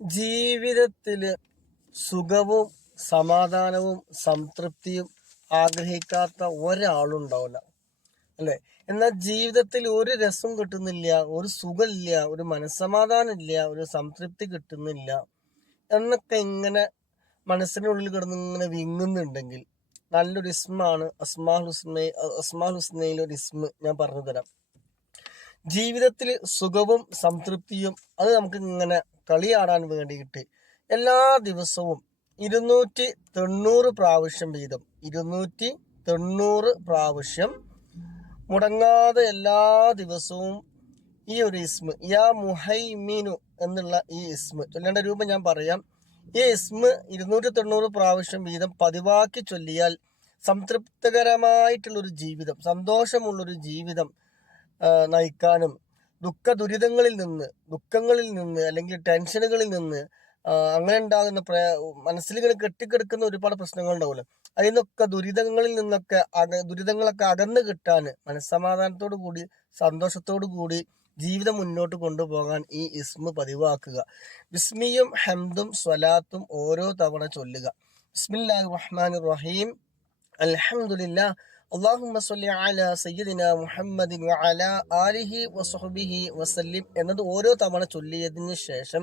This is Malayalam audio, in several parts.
ജീവിതത്തിൽ സുഖവും സമാധാനവും സംതൃപ്തിയും ആഗ്രഹിക്കാത്ത ഒരാളുണ്ടാവില്ല. അല്ലേ? എന്നാൽ ജീവിതത്തിൽ ഒരു രസം കിട്ടുന്നില്ല ഒരു സുഖമില്ല ഒരു മനസ്സമാധാനം ഇല്ല ഒരു സംതൃപ്തി കിട്ടുന്നില്ല എന്നൊക്കെ ഇങ്ങനെ മനസ്സിനുള്ളിൽ കിടന്ന് ഇങ്ങനെ വിങ്ങുന്നുണ്ടെങ്കിൽ നല്ലൊരു ഇസ്മാണ് അസ്മാ ഹുസ്ന അസ്മാ ഹുസ്നയിലെ ഒരു ഇസ്മ ഞാൻ പറഞ്ഞു തരാം ജീവിതത്തിൽ സുഖവും സംതൃപ്തിയും അത് നമുക്ക് ഇങ്ങനെ കളിയാടാൻ വേണ്ടിയിട്ട് എല്ലാ ദിവസവും ഇരുന്നൂറ്റി തൊണ്ണൂറ് പ്രാവശ്യം വീതം ഇരുന്നൂറ്റി തൊണ്ണൂറ് പ്രാവശ്യം മുടങ്ങാതെ എല്ലാ ദിവസവും ഈ ഒരു ഇസ്മ യാ മുഹൈമീനു എന്നുള്ള ഈ ഇസ്മ ചൊല്ലേണ്ട രൂപം ഞാൻ പറയാം. ഈ ഇസ്മ ഇരുന്നൂറ്റി തൊണ്ണൂറ് പ്രാവശ്യം വീതം പതിവാക്കി ചൊല്ലിയാൽ സംതൃപ്തകരമായിട്ടുള്ളൊരു ജീവിതം സന്തോഷമുള്ളൊരു ജീവിതം നയിക്കാനും ദുഃഖ ദുരിതങ്ങളിൽ നിന്ന് ദുഃഖങ്ങളിൽ നിന്ന് അല്ലെങ്കിൽ ടെൻഷനുകളിൽ നിന്ന് അങ്ങനെ ഉണ്ടാകുന്ന പ്ര മനസ്സിലിങ്ങനെ കെട്ടിക്കിടക്കുന്ന ഒരുപാട് പ്രശ്നങ്ങൾ ഉണ്ടാവുമല്ലോ. അതിൽ നിന്നൊക്കെ ദുരിതങ്ങളിൽ നിന്നൊക്കെ അക ദുരിതങ്ങളൊക്കെ അകന്ന് കിട്ടാൻ മനസ്സമാധാനത്തോടു കൂടി സന്തോഷത്തോടു കൂടി ജീവിതം മുന്നോട്ട് കൊണ്ടുപോകാൻ ഈ ഇസ്മ പതിവാക്കുക. ബിസ്മിയും ഹംദും സ്വലാത്തും ഓരോ തവണ ചൊല്ലുക. ബിസ്മില്ലാഹി റഹ്മാൻ റഹീം. അൽഹംദുലില്ലാ അള്ളാഹുമ്മ സല്ലി അല സയ്യിദിന മുഹമ്മദിൻ വഅല ആലിഹി വസുഹബിഹി വസല്ലിം എന്നത് ഓരോ തവണ ചൊല്ലിയതിനു ശേഷം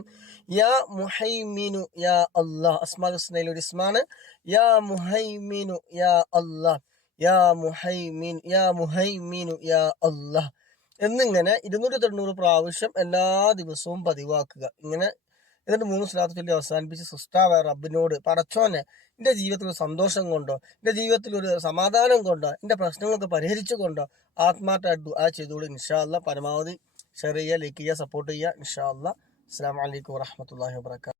യാ മുഹൈമിനു യാ അള്ളാഹ് അസ്മാ ഹുസ്നയിൽ ഒരു ഇസ്മാണ് യാ മുഹൈമിനു യാ അള്ളാഹ് യാ മുഹൈമിൻ യാ മുഹൈമിനു യാ അള്ളാഹ് എന്നിങ്ങനെ ഇരുന്നൂറ്റി തൊണ്ണൂറ് പ്രാവശ്യം എല്ലാ ദിവസവും പതിവാക്കുക. ഇങ്ങനെ എന്നിട്ട് മൂന്ന് സ്ലാത്ത് ചൊല്ലി അവസാനിപ്പിച്ച് സൃഷ്ടാവ റബ്ബിനോട് പടച്ചോനെ എന്റെ ജീവിതത്തിൽ ഒരു സന്തോഷം കൊണ്ടോ എന്റെ ജീവിതത്തിൽ ഒരു സമാധാനം കൊണ്ടോ എന്റെ പ്രശ്നങ്ങളൊക്കെ പരിഹരിച്ചു കൊണ്ടോ ആത്മാർത്ഥമായിട്ട് ആ ചെയ്തോളൂ ഇൻഷാ അല്ല പരമാവധി ഷെയർ ചെയ്യുക ലൈക്ക് ചെയ്യുക സപ്പോർട്ട് ചെയ്യുക. ഇൻഷാ അല്ല അസ്സാം വലൈക്കും വാഹമത്തല്ലാഹി വാബർക്കാത്തു